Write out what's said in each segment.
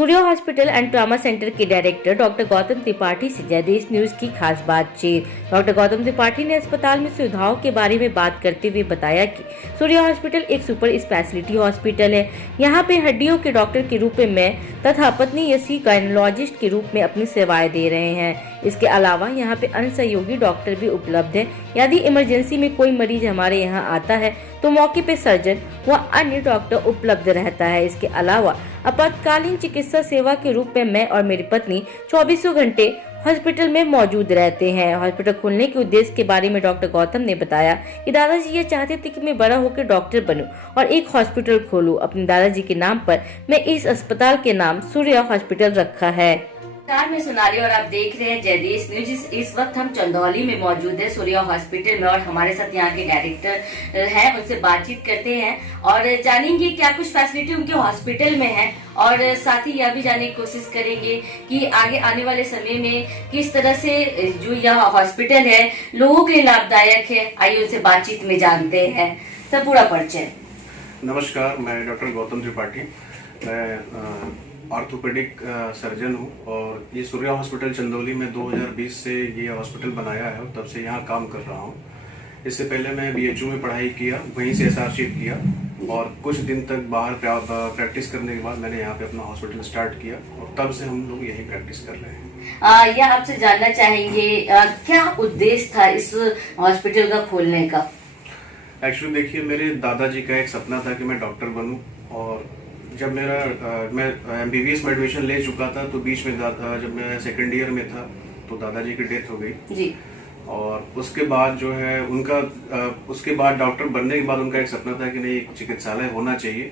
Surya hospital and trauma centre के director doctor Gautam Tripathi से जयदेश news की खास बातचीत। डॉक्टर गौतम त्रिपाठी ने अस्पताल में सुविधाओं के बारे में बात करते हुए बताया कि सूर्या हॉस्पिटल एक सुपर स्पेशलिटी हॉस्पिटल है। यहाँ पे हड्डियों के डॉक्टर के रूप में मैं तथा पत्नी यशी गायनोलॉजिस्ट के रूप में अपनी सेवाएं दे रहे हैं। इसके अलावा यहाँ पे अन्य सहयोगी डॉक्टर भी उपलब्ध है। यदि इमरजेंसी में कोई मरीज हमारे यहाँ आता है तो मौके पे सर्जन व अन्य डॉक्टर उपलब्ध रहता है। इसके अलावा आपातकालीन चिकित्सा सेवा के रूप में मैं और मेरी पत्नी 24 घंटे हॉस्पिटल में मौजूद रहते हैं। हॉस्पिटल खोलने के उद्देश्य के बारे में डॉक्टर गौतम ने बताया कि दादाजी ये चाहते थे कि मैं बड़ा होकर डॉक्टर बनूं और एक हॉस्पिटल खोलूं। अपने दादाजी के नाम पर मैं इस अस्पताल के नाम सूर्या हॉस्पिटल रखा है। नमस्कार, मैं सोनाली और आप देख रहे हैं जयदेश न्यूज। इस वक्त हम चंदौली में मौजूद है सूर्या हॉस्पिटल में और हमारे साथ यहाँ के डायरेक्टर हैं, उनसे बातचीत करते हैं और जानेंगे क्या कुछ फैसिलिटी उनके हॉस्पिटल में है और साथ ही यह भी जानने की कोशिश करेंगे कि आगे आने वाले समय में किस तरह से जो यह हॉस्पिटल है लोगों के लिए लाभदायक है। आइए उनसे बातचीत में जानते हैं। सर, पूरा परिचय। नमस्कार, मैं डॉक्टर गौतम त्रिपाठी, मैं ऑर्थोपेडिक सर्जन हूँ और ये सूर्या हॉस्पिटल चंदौली में 2020 से ये हॉस्पिटल बनाया है और तब से यहाँ काम कर रहा हूँ। इससे पहले मैं BHU में पढ़ाई किया, वहीं से SRCP किया और कुछ दिन तक बाहर प्रैक्टिस करने के बाद मैंने यहाँ पे अपना हॉस्पिटल स्टार्ट किया और तब से हम लोग यही प्रैक्टिस कर रहे हैं। यह आपसे जानना चाहेंगे क्या उद्देश्य था इस हॉस्पिटल का खोलने का? एक्चुअली देखिए, मेरे दादाजी का एक सपना था कि मैं डॉक्टर बनूं और जब मैं MBBS में एडमिशन ले चुका था तो बीच में जब मैं सेकंड ईयर में था तो दादाजी की डेथ हो गई जी। और उसके बाद जो है उसके बाद डॉक्टर बनने के बाद उनका एक सपना था कि नहीं, एक चिकित्सालय होना चाहिए।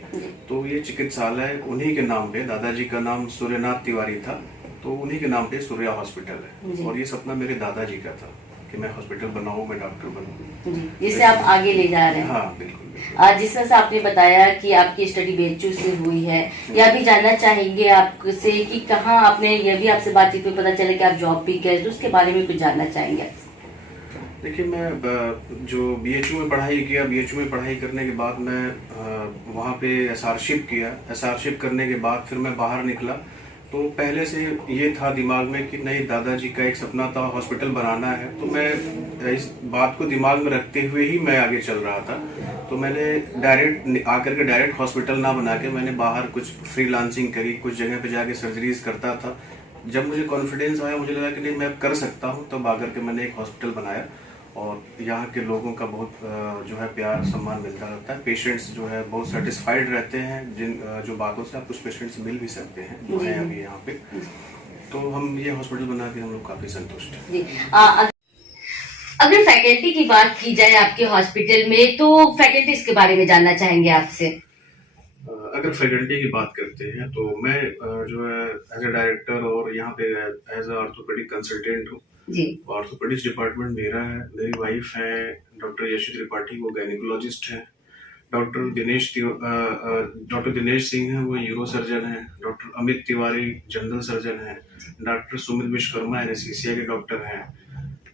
तो ये चिकित्सालय उन्हीं के नाम पे, दादाजी का नाम सूर्यनाथ तिवारी था तो उन्हीं के नाम पे सूर्या हॉस्पिटल है और ये सपना मेरे दादाजी का था कि मैं हॉस्पिटल बनाऊं, मैं डॉक्टर बनूं, जिसे आप आगे ले जा रहे हैं। हाँ, बिल्कुल। जिस तरह से आपने बताया कि आपकी स्टडी BHU से हुई है, यह भी जानना चाहेंगे आपसे कि कहाँ आपने, यह भी आपसे बातचीत में पता चला कि आप जॉब भी कर, तो उसके बारे में कुछ जानना चाहेंगे? देखिए, मैं जो BHU में पढ़ाई किया, BHU में पढ़ाई करने के बाद मैं वहाँ पे SRCP किया। SRCP करने के बाद फिर मैं बाहर निकला तो पहले से ये था दिमाग में कि नहीं, दादाजी का एक सपना था हॉस्पिटल बनाना है, तो मैं इस बात को दिमाग में रखते हुए ही मैं आगे चल रहा था। तो मैंने डायरेक्ट हॉस्पिटल ना बना के मैंने बाहर कुछ फ्रीलांसिंग करी, कुछ जगह पे जाके सर्जरीज करता था। जब मुझे कॉन्फिडेंस आया, मुझे लगा कि नहीं, मैं कर सकता हूँ, तब आकर के मैंने एक हॉस्पिटल बनाया और यहाँ के लोगों का बहुत जो है प्यार सम्मान मिलता रहता है। पेशेंट्स जो है बहुत सेटिस्फाइड रहते हैं, जिन जो बातों से आप कुछ पेशेंट्स मिल भी सकते हैं जो है अभी यहाँ पे। तो हम ये हॉस्पिटल बना के हम लोग काफी संतुष्ट हैं। अगर फैकल्टी की बात की जाए आपके हॉस्पिटल में तो फैकल्टीज के बारे में जानना चाहेंगे आपसे। अगर फैकल्टी की बात करते हैं तो मैं जो है एज ए डायरेक्टर और यहाँ पे एज ए ऑर्थोपेडिक कंसल्टेंट हूँ। ऑर्थोपेडिक्स डिपार्टमेंट मेरा है, मेरी वाइफ है डॉक्टर यशी त्रिपाठी, वो गायनिकोलॉजिस्ट है। डॉक्टर दिनेश सिंह है, वो यूरो सर्जन है। Doctor Amit Tiwari general surgeon है। डॉक्टर सुमित विश्वकर्मा एनेस्थीसिया के डॉक्टर हैं।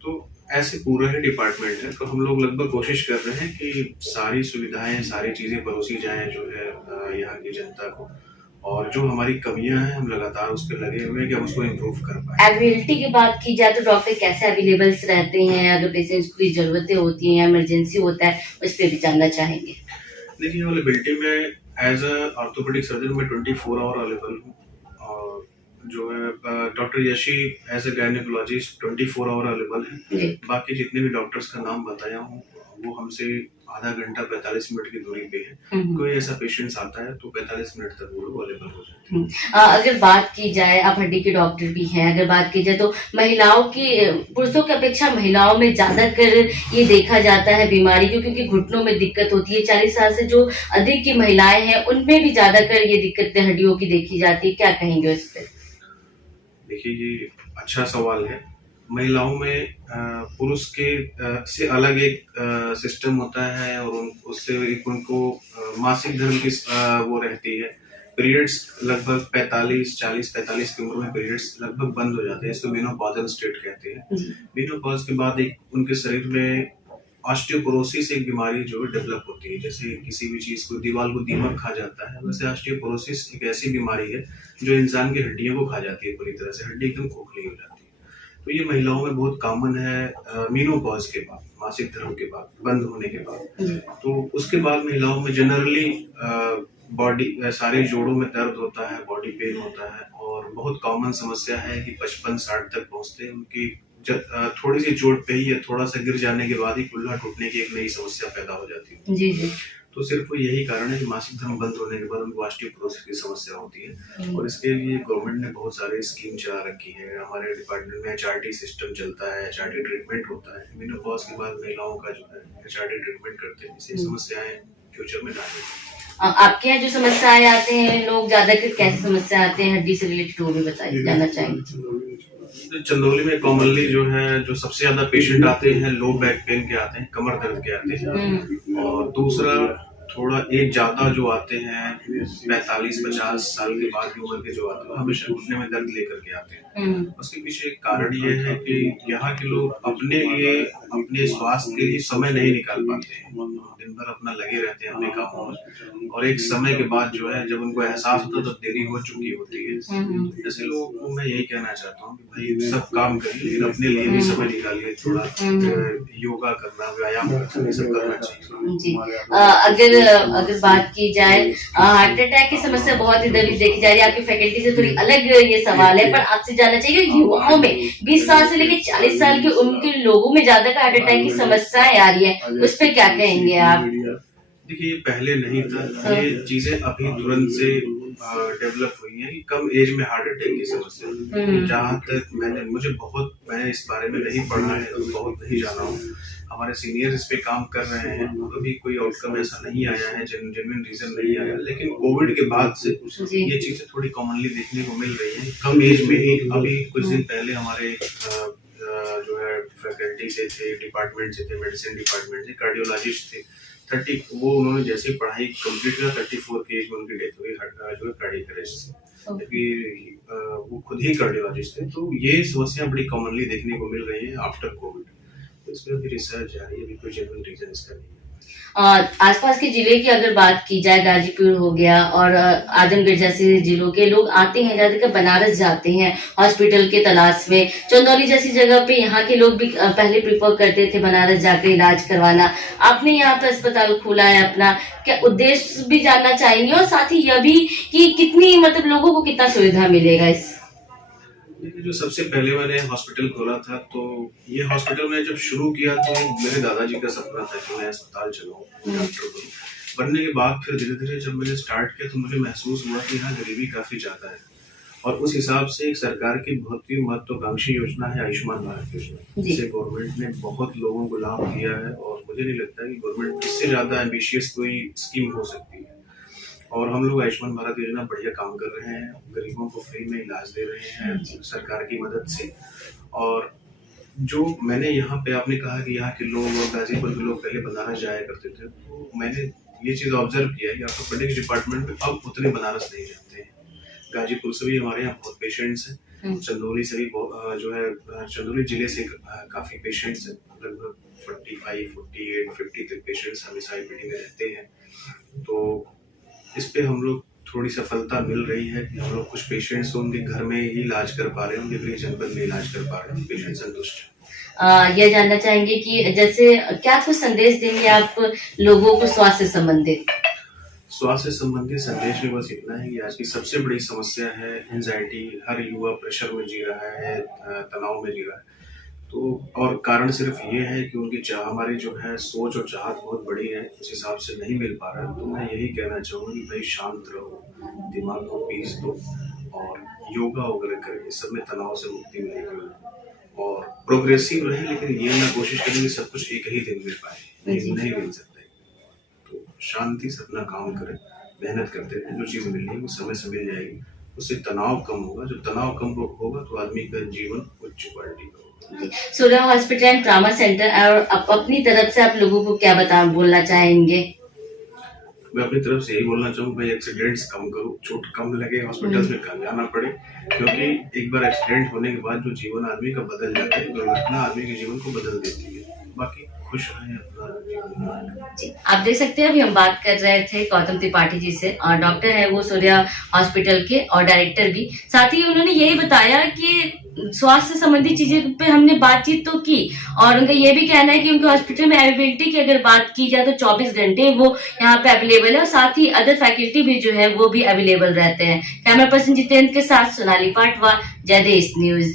तो ऐसे पूरा ही डिपार्टमेंट है। तो हम लोग लगभग कोशिश कर रहे हैं कि सारी सुविधाएं, सारी चीजें परोसी जाएं जो है यहाँ की जनता को, और जो हमारी कमियां हैं हम लगातार उस पर लगे हुए हैं कि हम उसको इम्प्रूव कर पाए। अवेलेबिलिटी की बात की जाए तो डॉक्टर कैसे अवेलेबल्स रहते हैं, अगर पेशेंट्स को जरूरतें होती हैं, इमरजेंसी होता है, उस पर भी जानना चाहेंगे? देखिए, अवेलेबिलिटी में एज अ ऑर्थोपेडिक सर्जन में 24 आवर अवेलेबल हूँ और जो है doctor Yashi as a gynaecologist 24 hour available है। बाकी जितने भी डॉक्टर्स का नाम बताया हूँ वो हमसे आधा घंटा 45 मिनट की दूरी पे है। कोई ऐसा पेशेंट्स आता है तो 45 मिनट तक वो लोग अवेलेबल हो जाते हैं। अगर बात की जाए, आप हड्डी के डॉक्टर भी हैं, अगर बात की जाए तो महिलाओं की, पुरुषों की अपेक्षा महिलाओं में ज्यादातर ये देखा जाता है बीमारी, क्योंकि घुटनों में दिक्कत होती है। 40 साल से जो अधिक की महिलाएं हैं उनमें भी ज्यादातर ये दिक्कतें हड्डियों की देखी जाती है, क्या कहेंगे उस पर? देखिए, ये अच्छा सवाल है। महिलाओं में पुरुष के से अलग एक सिस्टम होता है और उससे एक उनको मासिक धर्म की वो रहती है। पीरियड्स लगभग 40-45 की उम्र में पीरियड्स लगभग बंद हो जाते हैं। इसको मेनोपॉजल स्टेट कहते हैं। मेनोपॉज के बाद एक उनके शरीर में ऑस्टियोपोरोसिस एक बीमारी जो है डेवलप होती है। जैसे किसी भी चीज को, दीवार को दीमक खा जाता है, वैसे ऑस्टियोपोरोसिस एक ऐसी बीमारी है जो इंसान की हड्डियों को खा जाती है पूरी तरह से, हड्डी एकदम खोखली हो जाती है। तो ये महिलाओं में बहुत कॉमन है मीनोपॉज के बाद, मासिक धर्म के बाद, बंद होने के बाद। तो उसके बाद महिलाओं में जनरली बॉडी, सारे जोड़ों में दर्द होता है, बॉडी पेन होता है, और बहुत कॉमन समस्या है कि 55-60 तक पहुंचते हैं उनकी थोड़ी सी चोट पे ही या थोड़ा सा गिर जाने के बाद ही कुल्ला टूटने की एक नई समस्या पैदा हो जाती है। जी जी। तो सिर्फ यही कारण है कि मासिक धर्म बंद होने के बाद उनको ऑस्टियोपोरोसिस की समस्या होती है, और इसके लिए गवर्नमेंट ने बहुत सारे स्कीम चला रखी है। हमारे डिपार्टमेंट में HRT सिस्टम चलता है, HRT ट्रीटमेंट होता है। मेनोपॉज के बाद महिलाओं का जो है HRT ट्रीटमेंट करते हैं, इससे समस्याएं फ्यूचर में ना आए। आपके यहाँ जो समस्याएं आते हैं, लोग ज्यादातर कैसी समस्या आते हैं हड्डी से रिलेटेड, वो भी बताइए, जानना चाहेंगे। चंदौली में कॉमनली जो है, जो सबसे ज्यादा पेशेंट आते हैं लो बैक पेन के आते हैं, कमर दर्द के आते हैं, और दूसरा थोड़ा एज ज्यादा जो आते हैं 45-50 साल के बाद की उम्र के जो आते हैं, हमेशा घुटने में दर्द लेकर के आते हैं। उसके पीछे एक कारण ये है कि यहाँ के लोग अपने लिए, अपने स्वास्थ्य के लिए समय नहीं निकाल पाते हैं, दिन भर अपना लगे रहते हैं अपने कामों में, और एक समय के बाद जो है जब उनको एहसास होता है तो देरी हो चुकी होती है। ऐसे लोगों को मैं यही कहना चाहता हूँ कि भाई सब काम करिए, लेकिन अपने लिए भी समय निकालिए, थोड़ा योगा करना, व्यायाम करना, ये सब करना चाहिए। जी। अगर बात की जाए हार्ट अटैक की समस्या बहुत इधर भी देखी जा रही है, आपकी फैकल्टी से थोड़ी अलग ये सवाल है, पर आपसे जानना चाहिए युवाओं में 20 साल से लेकर 40 साल की उम्र के लोगों में ज्यादा हार्ट अटैक की समस्याएं आ रही है, उस पर क्या कहेंगे आप? देखिए, ये पहले नहीं था, ये चीजें अभी तुरंत से डेवलप हुई हैं कि कम एज में हार्ट अटैक की समस्या। जहाँ तक मैंने इस बारे में नहीं पढ़ा है, तो बहुत नहीं जाना हूँ। हमारे सीनियर इस पे काम कर रहे हैं, अभी कोई आउटकम ऐसा नहीं आया है, जेन्युइन रीजन नहीं आया, लेकिन कोविड के बाद से ये चीजें थोड़ी कॉमनली देखने को मिल रही है, कम एज में ही। अभी कुछ दिन पहले हमारे जो है फैकल्टी से थे, डिपार्टमेंट से थे, मेडिसिन डिपार्टमेंट से, कार्डियोलॉजिस्ट थे, वो उन्होंने जैसे पढ़ाई कंप्लीट किया 34 की एज में उनकी डेथ हुई, जो है कार्डियक अरेस्ट से, क्योंकि वो खुद ही कार्डियोलॉजिस्ट थे। तो ये समस्या बड़ी कॉमनली देखने को मिल रही है आफ्टर कोविड। तो इसमें अभी रिसर्च जारी है, अभी कोई जेन्युइन रीजन इसका नहीं है। आसपास के जिले की अगर बात की जाए, गाजीपुर हो गया और आजमगढ़ जैसे जिलों के लोग आते हैं, ज्यादातर बनारस जाते हैं हॉस्पिटल के तलाश में। चंदौली जैसी जगह पे यहाँ के लोग भी पहले प्रेफर करते थे बनारस जाकर इलाज करवाना। आपने यहाँ पे अस्पताल खोला है अपना, क्या उद्देश्य भी जानना चाहेंगे, और साथ ही यह भी कि कितनी, मतलब लोगों को कितना सुविधा मिलेगा इस? जो सबसे पहले मैंने हॉस्पिटल खोला था, तो ये हॉस्पिटल मैंने जब शुरू किया तो मेरे दादाजी का सपना था कि मैं अस्पताल चलाऊं, डॉक्टर बनूं। बनने के बाद फिर धीरे धीरे जब मैंने स्टार्ट किया तो मुझे महसूस हुआ कि यहाँ गरीबी काफी ज्यादा है, और उस हिसाब से एक सरकार की बहुत ही महत्वाकांक्षी योजना है आयुष्मान भारत योजना, जिसे गवर्नमेंट ने बहुत लोगों को लाभ दिया है, और मुझे नहीं लगता कि गवर्नमेंट इससे ज्यादा एम्बिशियस कोई स्कीम हो सकती है। और हम लोग आयुष्मान भारत योजना बढ़िया काम कर रहे हैं, गरीबों को फ्री में इलाज दे रहे हैं सरकार की मदद से। और जो मैंने यहाँ पे, आपने कहा कि यहाँ के लोग और गाजीपुर के लोग पहले बनारस जाया करते थे, तो मैंने ये चीज ऑब्जर्व किया है कि ऑर्थोपेडिक्स डिपार्टमेंट में अब उतने बनारस नहीं जाते हैं। गाजीपुर से भी हमारे यहाँ बहुत पेशेंट्स हैं, चंदौली से भी जो है, चंदौली जिले से काफी पेशेंट्स हैं, लगभग 45, 48, 50 तक पेशेंट्स हमेशा आईपीडी में रहते हैं। तो इस पे हम लोग थोड़ी सफलता मिल रही है कि हम लोग कुछ पेशेंट्स को उनके घर में ही इलाज कर पा रहे हैं, उनके गृह जनपद में इलाज कर पा रहे हैं, पेशेंट संतुष्ट है। यह जानना चाहेंगे कि जैसे क्या कुछ संदेश देंगे आप लोगों को स्वास्थ्य संबंधित? स्वास्थ्य संबंधी संदेश में बस इतना है कि आज की सबसे बड़ी समस्या है एंजाइटी। हर युवा प्रेशर में जी रहा है, तनाव में जी रहा है। तो और कारण सिर्फ ये है कि उनकी हमारी जो है सोच और चाहत बहुत बड़ी है, उस हिसाब से नहीं मिल पा रहा है। तो मैं यही कहना चाहूँगा कि भाई शांत रहो, दिमाग को पीस दो, और योगा वगैरह करें, सब में तनाव से मुक्ति मिलेगी। और प्रोग्रेसिव रहे, लेकिन ये ना कोशिश करें कि सब कुछ एक ही दिन मिल पाए, नहीं मिल सकता। तो शांति से अपना काम करें, मेहनत करते रहें, जो चीज़ मिलनी है वो समय से मिल जाएगी। उससे तनाव कम होगा, जब तनाव कम होगा तो आदमी का जीवन उच्च क्वालिटी का होगा। Surya hospital and trauma centre, और अपनी तरफ से आप लोगों को क्या बोलना चाहेंगे? मैं अपनी तरफ से यही बोलना चाहूँगा, भाई एक्सीडेंट्स कम करो, चोट कम लगे, हॉस्पिटल्स में कम जाना पड़े, क्योंकि एक बार एक्सीडेंट होने के बाद जो जीवन आदमी का बदल जाता है, दुर्घटना आदमी के जीवन को बदल देती है। बाकी खुश रहें अपना। जी, आप देख सकते हैं अभी हम बात कर रहे थे गौतम त्रिपाठी जी से और डॉक्टर है वो सूर्या हॉस्पिटल के और डायरेक्टर भी। साथ ही उन्होंने यही बताया कि स्वास्थ्य से संबंधित चीजें पे हमने बातचीत तो की और उनका ये भी कहना है कि उनके हॉस्पिटल में अवेलेबिलिटी की अगर बात की जाए तो 24 घंटे वो यहाँ पे अवेलेबल है और साथ ही अदर फैकल्टी भी जो है वो भी अवेलेबल रहते हैं। कैमरा पर्सन जितेंद्र के साथ सोनाली पाटवा, जय देश न्यूज।